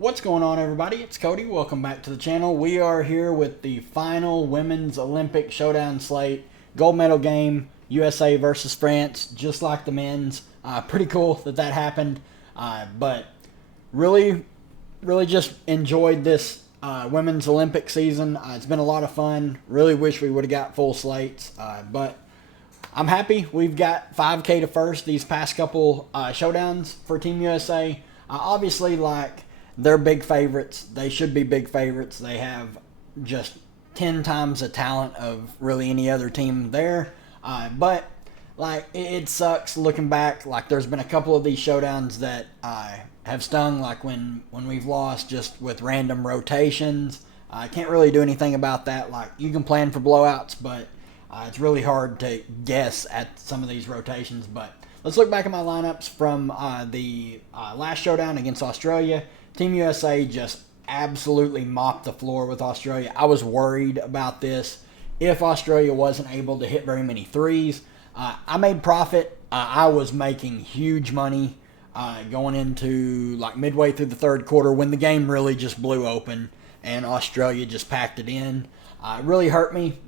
What's going on, everybody? It's Cody. Welcome back to the channel. We are here with the final Women's Olympic Showdown slate. Gold medal game, USA versus France, just like the men's. Pretty cool that happened. But really just enjoyed this Women's Olympic season. It's been a lot of fun. Really wish we would have got full slates. But I'm happy we've got 5K to first these past couple showdowns for Team USA. Obviously, they're big favorites. They should be big favorites. They have just 10 times the talent of really any other team there. But it sucks looking back. There's been a couple of these showdowns that have stung, when we've lost just with random rotations. I can't really do anything about that. You can plan for blowouts, but it's really hard to guess at some of these rotations. But let's look back at my lineups from the last showdown against Australia. Team USA just absolutely mopped the floor with Australia. I was worried about this. If Australia wasn't able to hit very many threes, I made profit. I was making huge money going into midway through the third quarter when the game really just blew open and Australia just packed it in. It really hurt me,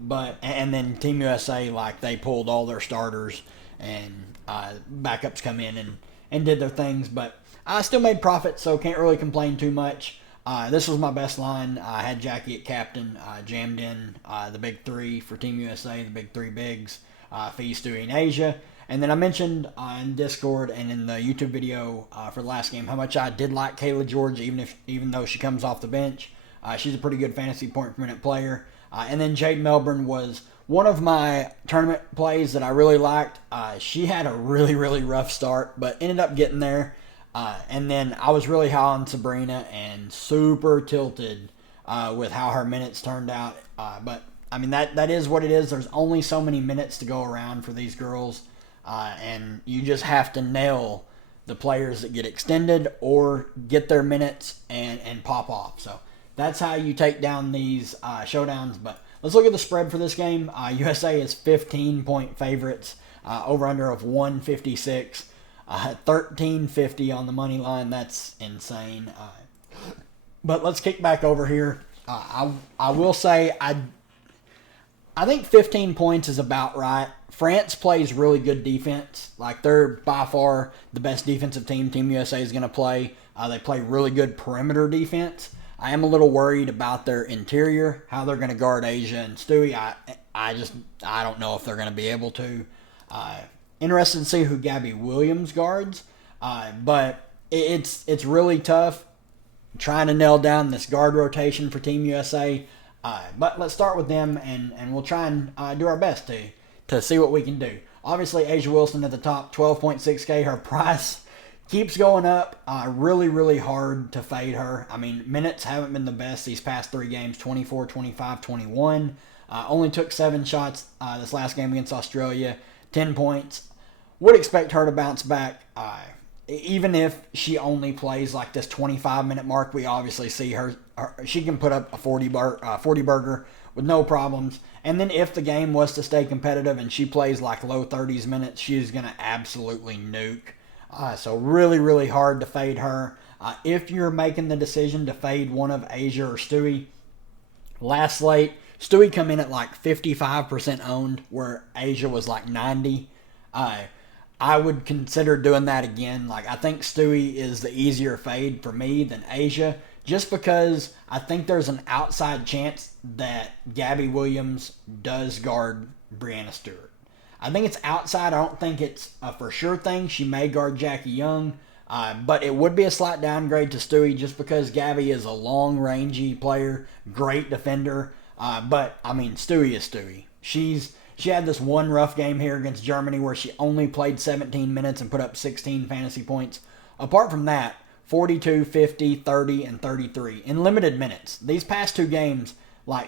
and then Team USA, they pulled all their starters and backups come in and did their things, but I still made profit, so can't really complain too much. This was my best line. I had Jackie at captain, jammed in the big three for Team USA, the big three bigs, Fee, Stewie, and Asia. And then I mentioned in Discord and in the YouTube video for the last game how much I did like Kayla George, even though she comes off the bench. She's a pretty good fantasy point per minute player. And then Jade Melbourne was one of my tournament plays that I really liked. She had a really rough start, but ended up getting there. And then I was really high on Sabrina and super tilted with how her minutes turned out. But, that is what it is. There's only so many minutes to go around for these girls. And you just have to nail the players that get extended or get their minutes and pop off. So that's how you take down these showdowns. But let's look at the spread for this game. USA is 15-point favorites, over-under of 156. 1350 on the money line. That's insane. But let's kick back over here. I will say I think 15 points is about right. France plays really good defense. They're by far the best defensive team Team USA is going to play. They play really good perimeter defense. I am a little worried about their interior, how they're going to guard Asia and Stewie. I don't know if they're going to be able to. Interested to see who Gabby Williams guards, but it's really tough trying to nail down this guard rotation for Team USA. But let's start with them, and we'll try and do our best to see what we can do. Obviously, Asia Wilson at the top, 12.6K. Her price keeps going up. Really hard to fade her. Minutes haven't been the best these past three games, 24, 25, 21. Only took 7 shots this last game against Australia, 10 points. Would expect her to bounce back. Even if she only plays this 25-minute mark, we obviously see her she can put up a 40 burger with no problems. And then if the game was to stay competitive and she plays low 30s minutes, she's going to absolutely nuke. So really hard to fade her. If you're making the decision to fade one of Asia or Stewie, last slate, Stewie come in at 55% owned, where Asia was 90%. I would consider doing that again. I think Stewie is the easier fade for me than Asia, just because I think there's an outside chance that Gabby Williams does guard Brianna Stewart. I think it's outside. I don't think it's a for sure thing. She may guard Jackie Young, but it would be a slight downgrade to Stewie just because Gabby is a long, rangy player, great defender. But Stewie is Stewie. She had this one rough game here against Germany where she only played 17 minutes and put up 16 fantasy points. Apart from that, 42, 50, 30, and 33 in limited minutes. These past two games,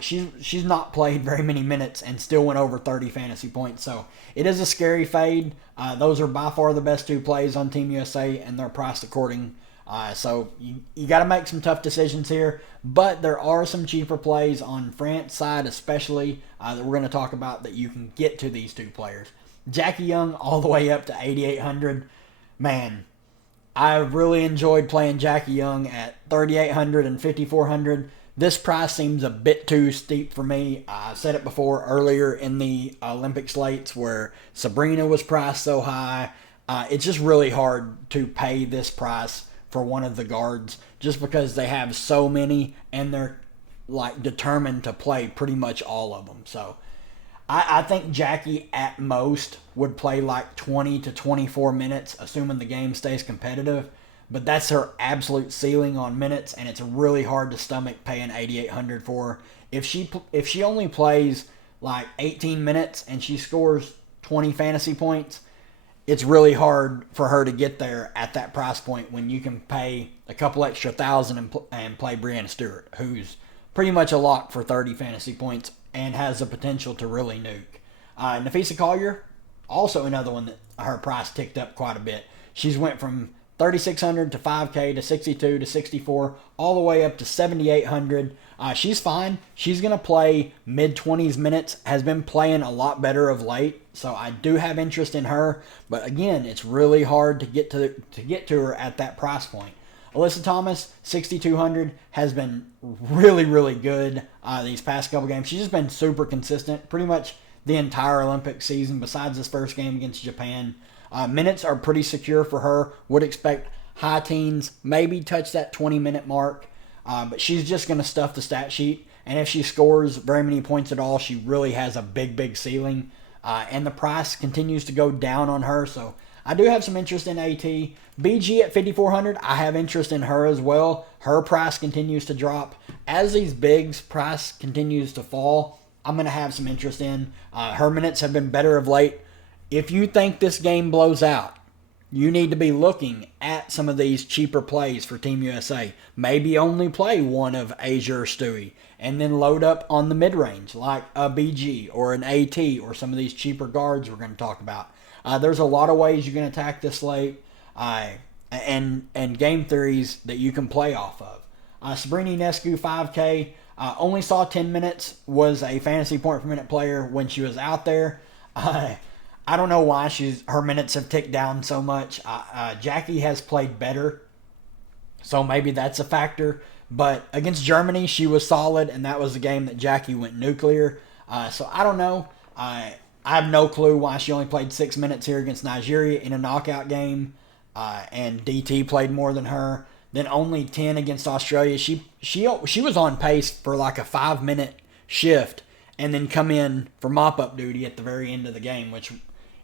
she's not played very many minutes and still went over 30 fantasy points. So it is a scary fade. Those are by far the best two plays on Team USA, and they're priced according. So you got to make some tough decisions here, but there are some cheaper plays on France side especially that we're going to talk about that you can get to these two players. Jackie Young all the way up to 8,800. Man, I really enjoyed playing Jackie Young at 3,800 and 5,400. This price seems a bit too steep for me. I said it before earlier in the Olympic slates where Sabrina was priced so high. It's just really hard to pay this price for one of the guards just because they have so many and they're like determined to play pretty much all of them. So I think Jackie at most would play like 20 to 24 minutes, assuming the game stays competitive. But that's her absolute ceiling on minutes, and it's really hard to stomach paying 8,800 for her. If she only plays like 18 minutes and she scores 20 fantasy points, it's really hard for her to get there at that price point when you can pay a couple extra thousand and play Brianna Stewart, who's pretty much a lock for 30 fantasy points and has the potential to really nuke. Nafisa Collier, also another one that her price ticked up quite a bit. She's went from 3,600 to 5K to 62 to 64, all the way up to 7,800. She's fine. She's going to play mid-20s minutes, has been playing a lot better of late, so I do have interest in her. But again, it's really hard to get to her at that price point. Alyssa Thomas, 6,200, has been really, really good these past couple games. She's just been super consistent pretty much the entire Olympic season besides this first game against Japan. Minutes are pretty secure for her. Would expect high teens, maybe touch that 20-minute mark. But she's just going to stuff the stat sheet. And if she scores very many points at all, she really has a big, big ceiling. And the price continues to go down on her. So I do have some interest in AT. BG at 5,400, I have interest in her as well. Her price continues to drop. As these bigs' price continues to fall, I'm going to have some interest in. Her minutes have been better of late. If you think this game blows out, you need to be looking at some of these cheaper plays for Team USA. Maybe only play one of Asia or Stewie and then load up on the mid-range like a BG or an AT or some of these cheaper guards we're going to talk about. There's a lot of ways you can attack this slate and game theories that you can play off of. Sabrina Ionescu, 5K, only saw 10 minutes, was a fantasy point per minute player when she was out there. I don't know why her minutes have ticked down so much. Jackie has played better, so maybe that's a factor. But against Germany, she was solid, and that was the game that Jackie went nuclear. So I don't know. I have no clue why she only played 6 minutes here against Nigeria in a knockout game, and DT played more than her. Then only 10 against Australia. She was on pace for like a 5-minute shift, and then come in for mop-up duty at the very end of the game, which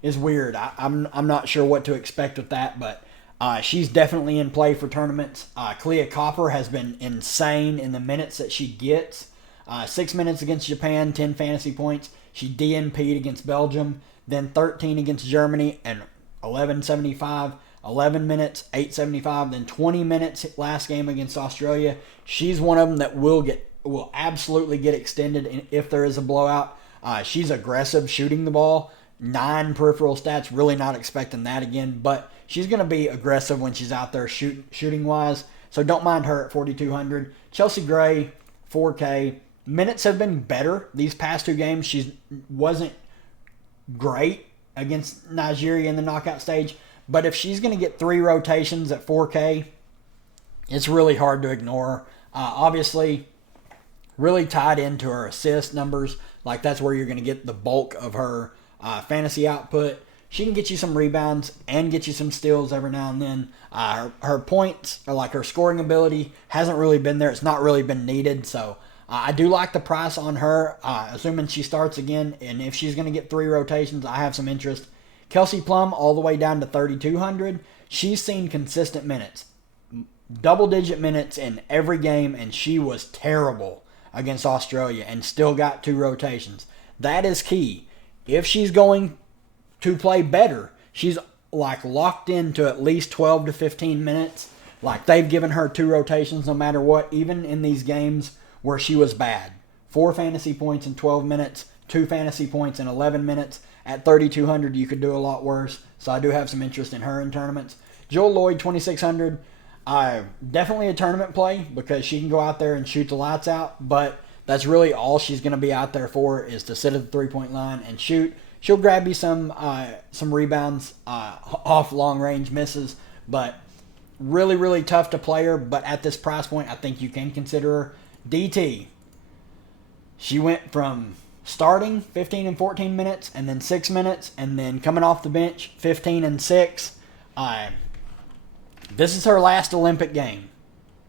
is weird. I'm not sure what to expect with that, but she's definitely in play for tournaments. Clea Copper has been insane in the minutes that she gets. 6 minutes against Japan, 10 fantasy points. She DNP'd against Belgium, then 13 against Germany, and 11.75. 11 minutes, 8.75, then 20 minutes last game against Australia. She's one of them that will absolutely get extended if there is a blowout. She's aggressive shooting the ball. 9 peripheral stats, really not expecting that again, but she's going to be aggressive when she's out there shooting wise, so don't mind her at 4,200. Chelsea Gray, 4K. Minutes have been better these past 2 games. She wasn't great against Nigeria in the knockout stage, but if she's going to get 3 rotations at 4K, it's really hard to ignore her. Obviously, really tied into her assist numbers. Like, that's where you're going to get the bulk of her fantasy output. She can get you some rebounds and get you some steals every now and then. Her points, or like her scoring ability, hasn't really been there. It's not really been needed. So I do like the price on her, assuming she starts again. And if she's going to get 3 rotations, I have some interest. Kelsey Plum, all the way down to 3,200. She's seen consistent minutes. Double-digit minutes in every game, and she was terrible against Australia and still got 2 rotations. That is key. If she's going to play better, she's like locked into at least 12 to 15 minutes. Like, they've given her 2 rotations no matter what, even in these games where she was bad. 4 fantasy points in 12 minutes, 2 fantasy points in 11 minutes. At 3,200, you could do a lot worse. So I do have some interest in her in tournaments. Joel Lloyd, 2,600. Definitely a tournament play because she can go out there and shoot the lights out. But that's really all she's going to be out there for, is to sit at the 3-point line and shoot. She'll grab you some rebounds off long-range misses. But really, really tough to play her, but at this price point, I think you can consider her. DT. She went from starting 15 and 14 minutes, and then 6 minutes, and then coming off the bench 15 and 6. This is her last Olympic game.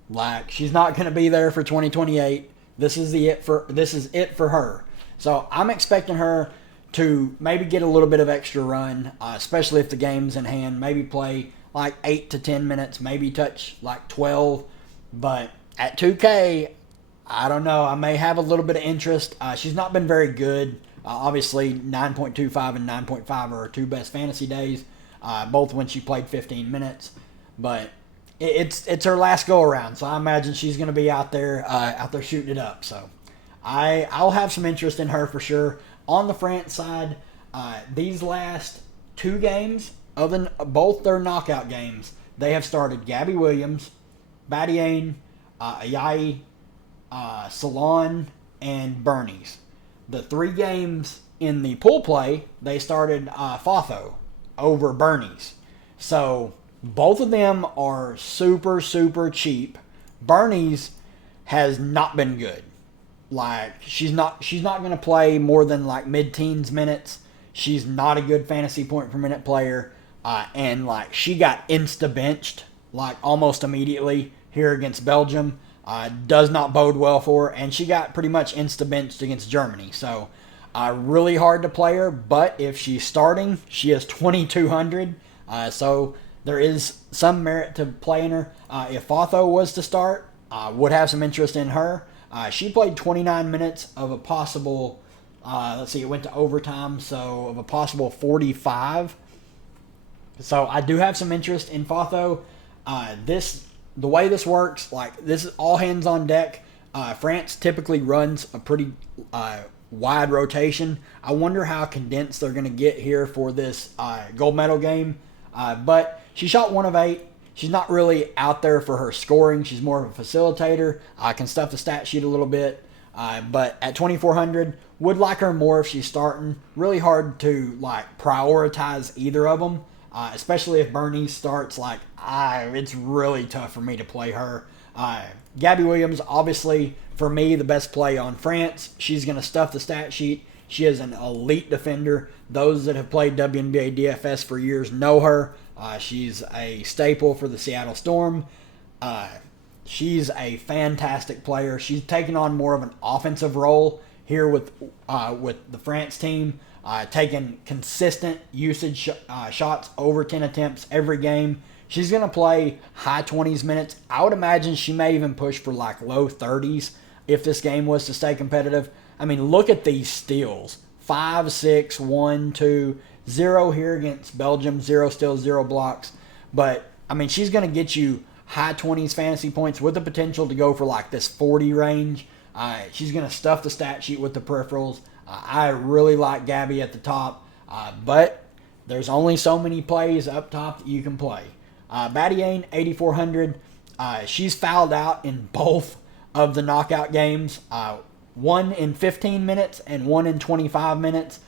Like, she's not going to be there for 2028. This is it for her. So I'm expecting her to maybe get a little bit of extra run, especially if the game's in hand. Maybe play like 8 to 10 minutes, maybe touch like 12. But at 2K, I don't know. I may have a little bit of interest. She's not been very good. Obviously, 9.25 and 9.5 are her two best fantasy days, both when she played 15 minutes. But it's her last go around, so I imagine she's going to be out there shooting it up. So I'll have some interest in her for sure. On the France side, these last two games, both their knockout games, they have started Gabby Williams, Badiane, Ayayi, Salon, and Bernice. The three games in the pool play, they started Fotho over Bernice. So both of them are super, super cheap. Bernice has not been good. Like, she's not going to play more than like mid-teens minutes. She's not a good fantasy point per minute player. And like, she got insta-benched like almost immediately here against Belgium. Does not bode well for her. And she got pretty much insta-benched against Germany. So really hard to play her. But if she's starting, she is 2,200. So there is some merit to playing her. If Fotho was to start, I would have some interest in her. She played 29 minutes of a possible, it went to overtime, so of a possible 45. So I do have some interest in Fotho. The way this works, like, this is all hands on deck. France typically runs a pretty wide rotation. I wonder how condensed they're going to get here for this gold medal game. But she shot 1 of 8. She's not really out there for her scoring. She's more of a facilitator. Can stuff the stat sheet a little bit. But at 2,400, would like her more if she's starting. Really hard to like prioritize either of them, especially if Bernice starts. Like, it's really tough for me to play her. Gabby Williams, obviously, for me, the best play on France. She's going to stuff the stat sheet. She is an elite defender. Those that have played WNBA DFS for years know her. She's a staple for the Seattle Storm. She's a fantastic player. She's taken on more of an offensive role here with the France team, taking consistent usage shots over 10 attempts every game. She's going to play high 20s minutes. I would imagine she may even push for like low 30s if this game was to stay competitive. I mean, look at these steals. 5, 6, 1, 2, 0 here against Belgium. 0 steals, 0 blocks. But, I mean, she's going to get you high 20s fantasy points with the potential to go for like this 40 range. She's going to stuff the stat sheet with the peripherals. I really like Gabby at the top. But there's only so many plays up top that you can play. Badiane, 8,400. She's fouled out in both of the knockout games. 1 in 15 minutes and 1 in 25 minutes.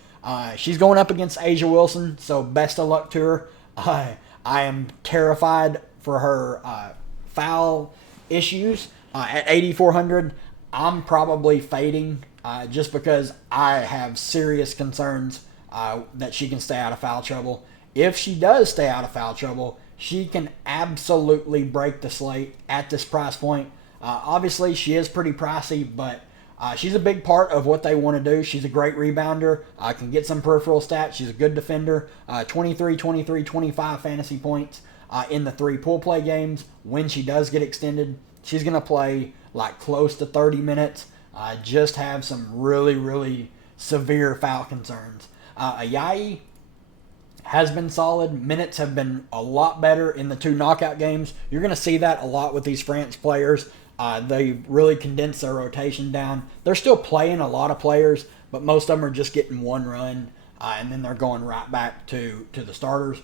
She's going up against Asia Wilson, so best of luck to her. I am terrified for her foul issues. At 8,400, I'm probably fading just because I have serious concerns that she can stay out of foul trouble. If she does stay out of foul trouble, she can absolutely break the slate at this price point. Obviously, she is pretty pricey, but she's a big part of what they want to do. She's a great rebounder. Can get some peripheral stats. She's a good defender. 23, 23, 25 fantasy points in the 3 pool play games. When she does get extended, she's going to play like close to 30 minutes. Just have some really, really severe foul concerns. Ayayi has been solid. Minutes have been a lot better in the 2 knockout games. You're going to see that a lot with these France players. They really condensed their rotation down. They're still playing a lot of players, but most of them are just getting 1 run, and then they're going right back to the starters.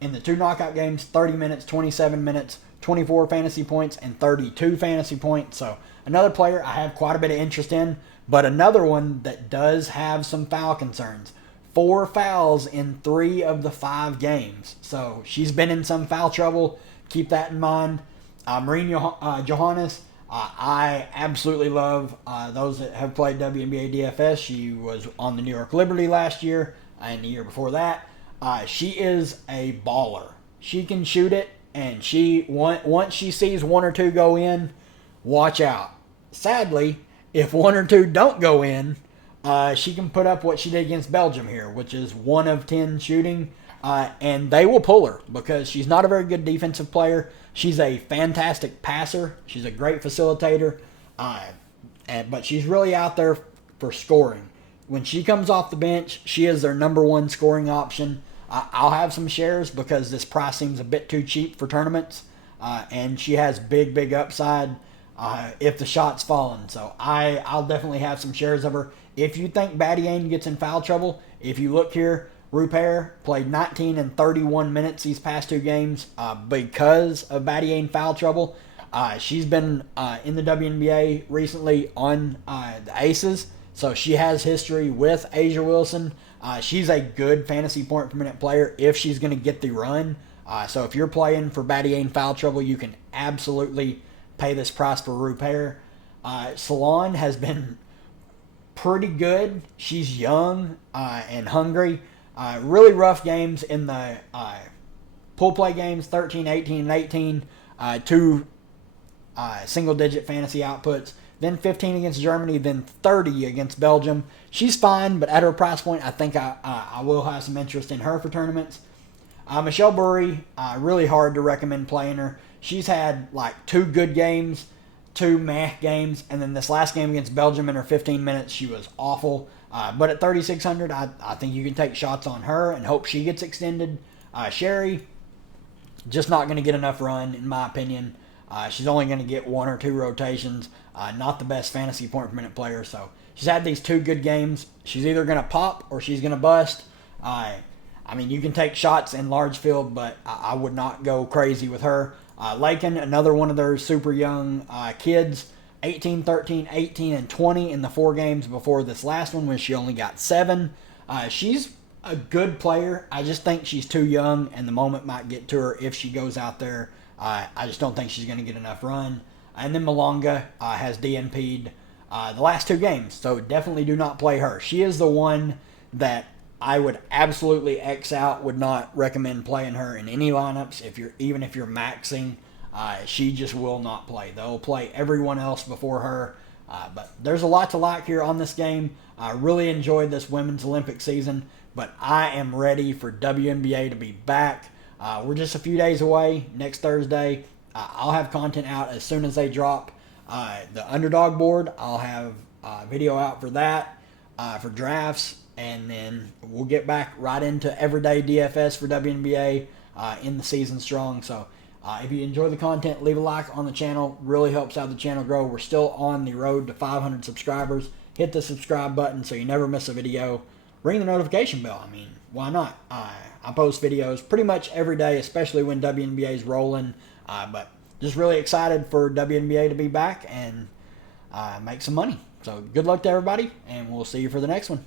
In the 2 knockout games, 30 minutes, 27 minutes, 24 fantasy points, and 32 fantasy points. So another player I have quite a bit of interest in, but another one that does have some foul concerns. 4 fouls in 3 of the 5 games. So she's been in some foul trouble. keep that in mind. Marine Johannes, I absolutely love those that have played WNBA DFS. She was on the New York Liberty last year and the year before that. She is a baller. She can shoot it, and once she sees one or two go in, watch out. Sadly, if one or two don't go in, she can put up what she did against Belgium here, which is 1 of 10 shooting, and they will pull her because she's not a very good defensive player. She's a fantastic passer. She's a great facilitator, but she's really out there for scoring. When she comes off the bench, she is their number one scoring option. I'll have some shares because this price seems a bit too cheap for tournaments, and she has big upside if the shot's falling. So I'll definitely have some shares of her. If you think Badiane gets in foul trouble, if you look here, Rupert played 19 and 31 minutes these past 2 games because of Badiane foul trouble. She's been in the WNBA recently on the Aces, so she has history with Asia Wilson. She's a good fantasy point per minute player if she's going to get the run. So if you're playing for Badiane foul trouble, you can absolutely pay this price for Rupert. Salon has been pretty good. She's young and hungry. Really rough games in the pool play games, 13, 18, and 18. 2 single-digit fantasy outputs. Then 15 against Germany, then 30 against Belgium. She's fine, but at her price point, I think I will have some interest in her for tournaments. Michelle Burry, really hard to recommend playing her. She's had like 2 good games, 2 meh games, and then this last game against Belgium in her 15 minutes, she was awful. But at 3,600, I think you can take shots on her and hope she gets extended. Sherry, just not going to get enough run, in my opinion. She's only going to get 1 or 2 rotations. Not the best fantasy point per minute player. So she's had these 2 good games. She's either going to pop or she's going to bust. I mean, you can take shots in large field, but I would not go crazy with her. Lakin, another one of their super young kids. 18, 13, 18, and 20 in the 4 games before this last one when she only got 7. She's a good player. I just think she's too young, and the moment might get to her if she goes out there. I just don't think she's going to get enough run. And then Malonga has DNP'd the last 2 games, so definitely do not play her. She is the one that I would absolutely X out, would not recommend playing her in any lineups. Even if you're maxing, she just will not play. They'll play everyone else before her. But there's a lot to like here on this game. I really enjoyed this women's Olympic season, but I am ready for WNBA to be back. We're just a few days away. Next Thursday, I'll have content out as soon as they drop the underdog board. I'll have a video out for that, for drafts, and then we'll get back right into everyday DFS for WNBA in the season strong. So if you enjoy the content, leave a like on the channel. Really helps out the channel grow. We're still on the road to 500 subscribers. Hit the subscribe button so you never miss a video. Ring the notification bell. I mean, why not? I post videos pretty much every day, especially when WNBA is rolling. But just really excited for WNBA to be back and make some money. So good luck to everybody, and we'll see you for the next one.